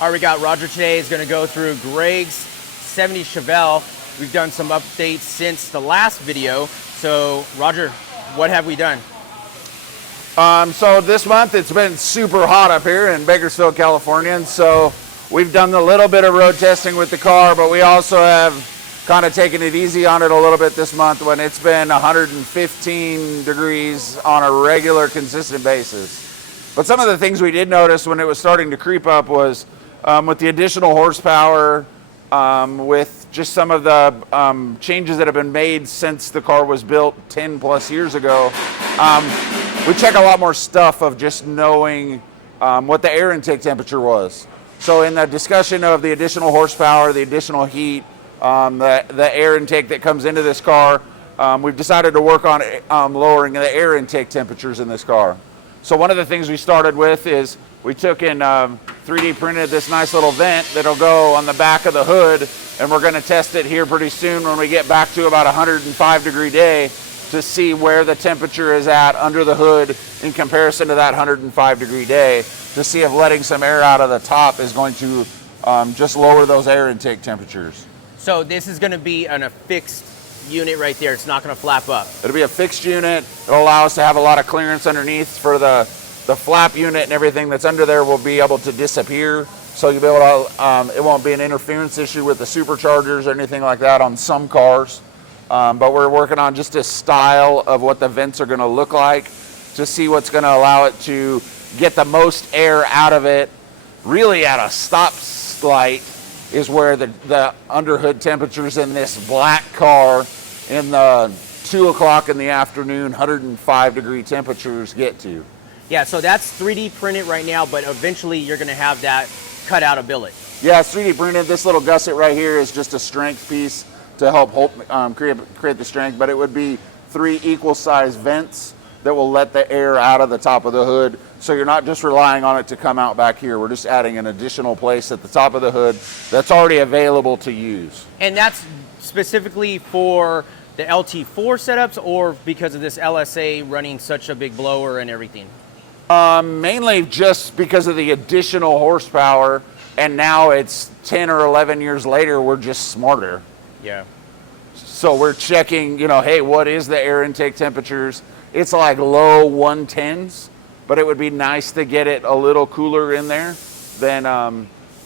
All right, we got Roger today is going to go through Greg's 70 Chevelle. We've done some updates since the last video. So Roger, what have we done? So this month it's been super hot up here in Bakersfield, California, and so we've done a little bit of road testing with the car, but we also have kind of taken it easy on it a little bit this month when it's been 115 degrees on a regular, consistent basis. But some of the things we did notice when it was starting to creep up was with the additional horsepower, with just some of the changes that have been made since the car was built 10 plus years ago, we check a lot more stuff of just knowing what the air intake temperature was. So in the discussion of the additional horsepower, the additional heat, the air intake that comes into this car, we've decided to work on lowering the air intake temperatures in this car. So one of the things we started with is we took and 3D printed this nice little vent that'll go on the back of the hood, and we're going to test it here pretty soon when we get back to about 105 degree day to see where the temperature is at under the hood in comparison to that 105 degree day, to see if letting some air out of the top is going to just lower those air intake temperatures. So this is going to be a fixed unit right there. It's not going to flap up. It'll be a fixed unit. It'll allow us to have a lot of clearance underneath for the flap unit, and everything that's under there will be able to disappear. So you'll be able to, it won't be an interference issue with the superchargers or anything like that on some cars. But we're working on just a style of what the vents are going to look like to see what's going to allow it to get the most air out of it. Really at a stop light is where the underhood temperatures in this black car in the 2 o'clock in the afternoon, 105 degree temperatures get to. Yeah, so that's 3D printed right now, but eventually you're going to have that cut out a billet. Yeah, it's 3D printed. This little gusset right here is just a strength piece to help create the strength, but it would be 3 equal size vents that will let the air out of the top of the hood. So you're not just relying on it to come out back here. We're just adding an additional place at the top of the hood that's already available to use. And that's specifically for the LT4 setups, or because of this LSA running such a big blower and everything? Mainly just because of the additional horsepower, and now it's 10 or 11 years later, we're just smarter. Yeah. So we're checking, hey, what is the air intake temperatures? It's like low 110s, but it would be nice to get it a little cooler in there than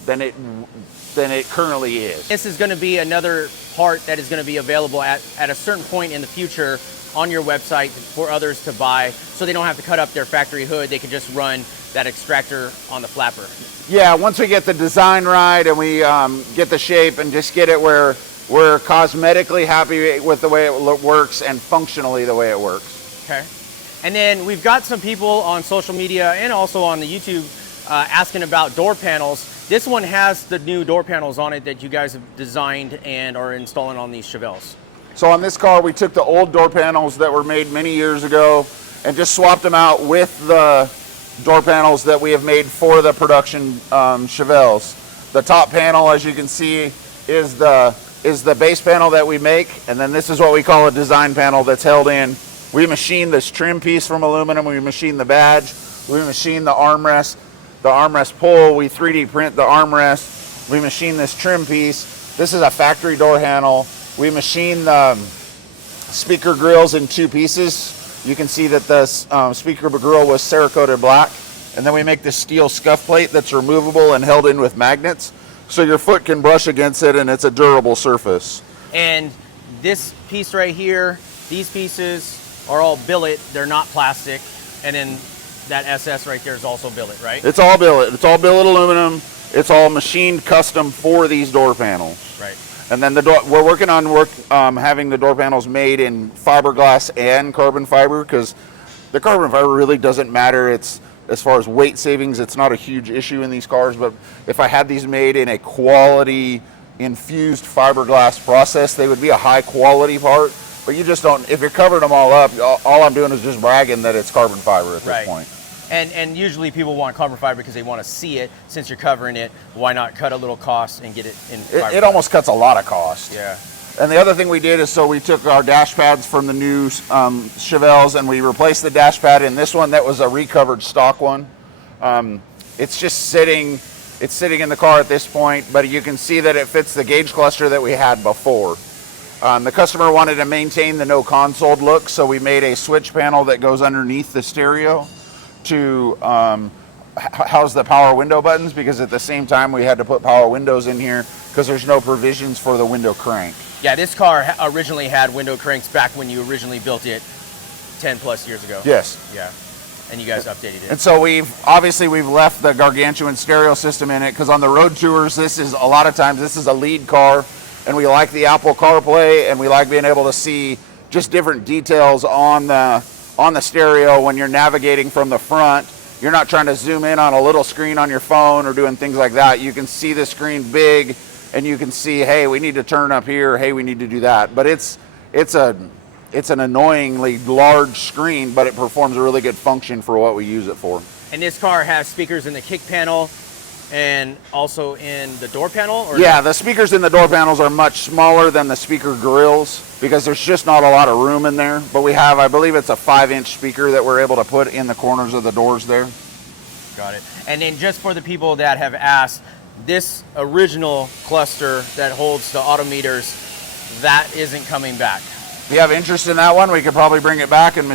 it currently is. This is going to be another part that is going to be available at a certain point in the future on your website for others to buy, so they don't have to cut up their factory hood. They can just run that extractor on the flapper. Yeah, once we get the design right and we get the shape and just get it where we're cosmetically happy with the way it works and functionally the way it works. Okay. And then we've got some people on social media and also on the YouTube asking about door panels. This one has the new door panels on it that you guys have designed and are installing on these Chevelles. So on this car, we took the old door panels that were made many years ago and just swapped them out with the door panels that we have made for the production Chevelles. The top panel, as you can see, is the base panel that we make, and then this is what we call a design panel that's held in. We machine this trim piece from aluminum, we machine the badge, we machine the armrest pull, we 3D print the armrest, we machine this trim piece. This is a factory door handle. We machine the speaker grills in 2 pieces. You can see that the speaker grill was Cerakoted black, and then we make this steel scuff plate that's removable and held in with magnets, so your foot can brush against it and it's a durable surface. And this piece right here, these pieces are all billet, they're not plastic, and then that SS right there is also billet, right? It's all billet. It's all billet aluminum. It's all machined custom for these door panels. Right. And then we're working on having the door panels made in fiberglass and carbon fiber, because the carbon fiber really doesn't matter. It's, as far as weight savings, it's not a huge issue in these cars, but if I had these made in a quality infused fiberglass process, they would be a high quality part. But you just don't, if you're covering them all up, all I'm doing is just bragging that it's carbon fiber at this point. And usually people want carbon fiber because they want to see it. Since you're covering it, why not cut a little cost and get it in fiber? It almost cuts a lot of cost. Yeah. And the other thing we did is, so we took our dash pads from the new Chevelles and we replaced the dash pad in this one that was a recovered stock one. It's just sitting It's sitting in the car at this point, but you can see that it fits the gauge cluster that we had before. The customer wanted to maintain the no console look, so we made a switch panel that goes underneath the stereo to house the power window buttons, because at the same time we had to put power windows in here because there's no provisions for the window crank. Yeah, this car originally had window cranks back when you originally built it 10 plus years ago. Yes. Yeah. And you guys updated it. And so we've left the gargantuan stereo system in it, because on the road tours, this is a lot of times this is a lead car, and we like the Apple CarPlay, and we like being able to see just different details on the stereo when you're navigating from the front. You're not trying to zoom in on a little screen on your phone or doing things like that. You can see the screen big, and you can see, hey, we need to turn up here. Hey, we need to do that. But it's an annoyingly large screen, but it performs a really good function for what we use it for. And this car has speakers in the kick panel and also in the door panel? Or yeah, the speakers in the door panels are much smaller than the speaker grills because there's just not a lot of room in there. But we have, I believe it's a 5-inch speaker that we're able to put in the corners of the doors there. Got it. And then just for the people that have asked, this original cluster that holds the auto meters, that isn't coming back. If you have interest in that one, we could probably bring it back and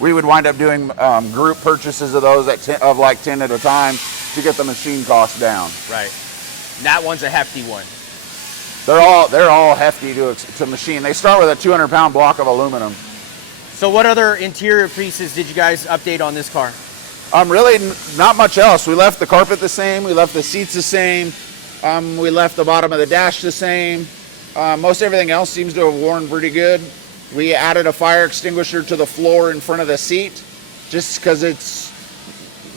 we would wind up doing group purchases of those of like 10 at a time to get the machine cost down. Right. And that one's a hefty one. They're all hefty to machine. They start with a 200-pound block of aluminum. So what other interior pieces did you guys update on this car? Really not much else. We left the carpet the same. We left the seats the same. We left the bottom of the dash the same. Most everything else seems to have worn pretty good. We added a fire extinguisher to the floor in front of the seat, just because it's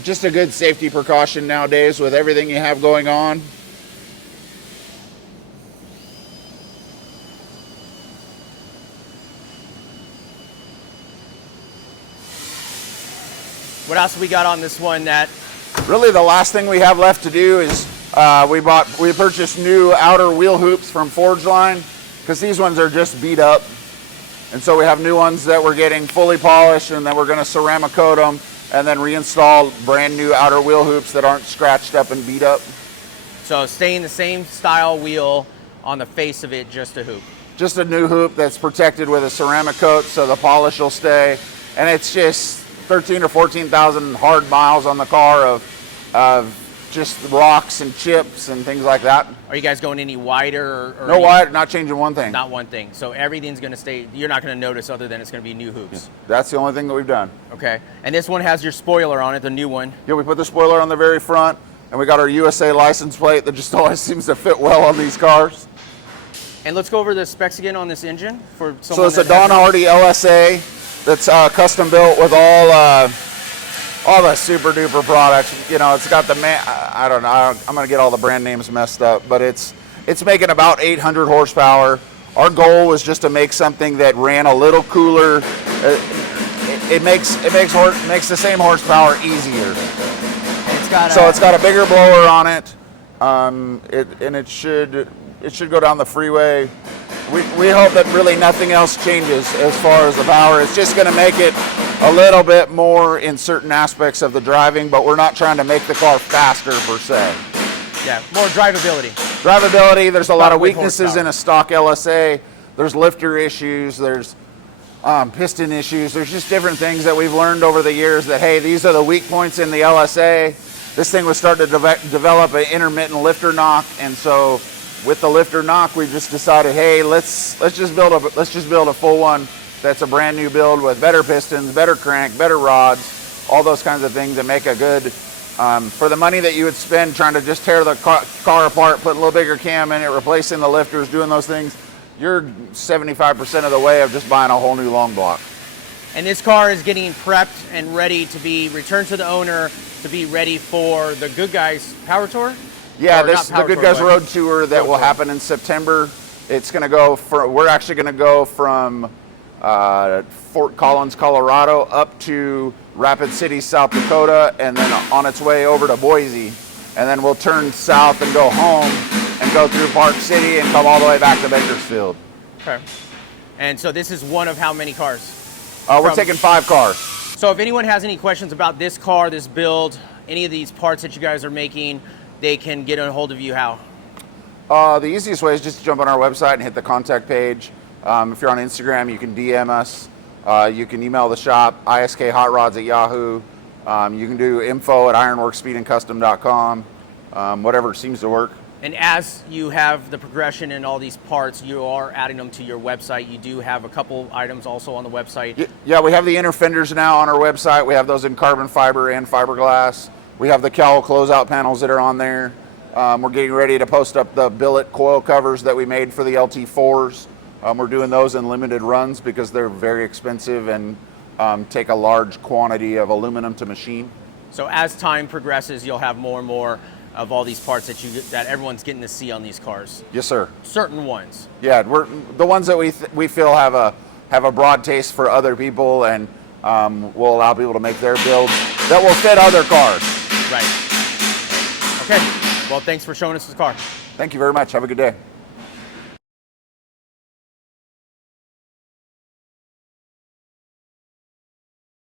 just a good safety precaution nowadays with everything you have going on. What else we got on this one that? Really the last thing we have left to do is we purchased new outer wheel hoops from Forge Line, because these ones are just beat up. And so we have new ones that we're getting fully polished, and then we're going to ceramic coat them and then reinstall brand new outer wheel hoops that aren't scratched up and beat up. So staying the same style wheel on the face of it, just a hoop. Just a new hoop that's protected with a ceramic coat so the polish will stay. And it's just 13 or 14,000 hard miles on the car of just rocks and chips and things like that. Are you guys going any wider? Or no wider, not changing one thing. Not one thing. So everything's going to stay, you're not going to notice other than it's going to be new hoops. That's the only thing that we've done. Okay. And this one has your spoiler on it, the new one. Yeah, we put the spoiler on the very front, and we got our USA license plate that just always seems to fit well on these cars. And let's go over the specs again on this engine for someone. So it's a Don Hardy LSA that's custom built with all the super duper products. You know, it's got the I don't know. I'm gonna get all the brand names messed up, but it's making about 800 horsepower. Our goal was just to make something that ran a little cooler. It makes the same horsepower easier. It's got a bigger blower on it. It should go down the freeway. We hope that really nothing else changes as far as the power. It's just going to make it a little bit more in certain aspects of the driving, but we're not trying to make the car faster per se. Yeah, more drivability. Drivability, there's a lot of weaknesses in a stock LSA. There's lifter issues, there's piston issues. There's just different things that we've learned over the years that, hey, these are the weak points in the LSA. This thing was starting to develop an intermittent lifter knock, and so with the lifter knock, we just decided, hey, let's just build a full one that's a brand new build with better pistons, better crank, better rods, all those kinds of things that make a good, for the money that you would spend trying to just tear the car apart, put a little bigger cam in it, replacing the lifters, doing those things, you're 75% of the way of just buying a whole new long block. And this car is getting prepped and ready to be returned to the owner to be ready for the Good Guys Power Tour? Yeah, the Good Guys Road Tour that will happen in September. It's going to go we're actually going to go from Fort Collins, Colorado, up to Rapid City, South Dakota, and then on its way over to Boise. And then we'll turn south and go home and go through Park City and come all the way back to Bakersfield. Okay. And so this is one of how many cars? We're taking 5 cars. So if anyone has any questions about this car, this build, any of these parts that you guys are making, they can get a hold of you how? The easiest way is just to jump on our website and hit the contact page. If you're on Instagram, you can DM us. You can email the shop, iskhotrods at Yahoo. You can do info@ironworkspeedandcustom.com. Whatever seems to work. And as you have the progression in all these parts, you are adding them to your website. You do have a couple items also on the website. Yeah, we have the inner fenders now on our website. We have those in carbon fiber and fiberglass. We have the cowl closeout panels that are on there. We're getting ready to post up the billet coil covers that we made for the LT4s. We're doing those in limited runs because they're very expensive and take a large quantity of aluminum to machine. So as time progresses, you'll have more and more of all these parts that everyone's getting to see on these cars. Yes, sir. Certain ones. Yeah, we're the ones that we feel have a broad taste for other people, and will allow people to make their builds that will fit other cars. Right. Okay. Well, thanks for showing us the car. Thank you very much. Have a good day.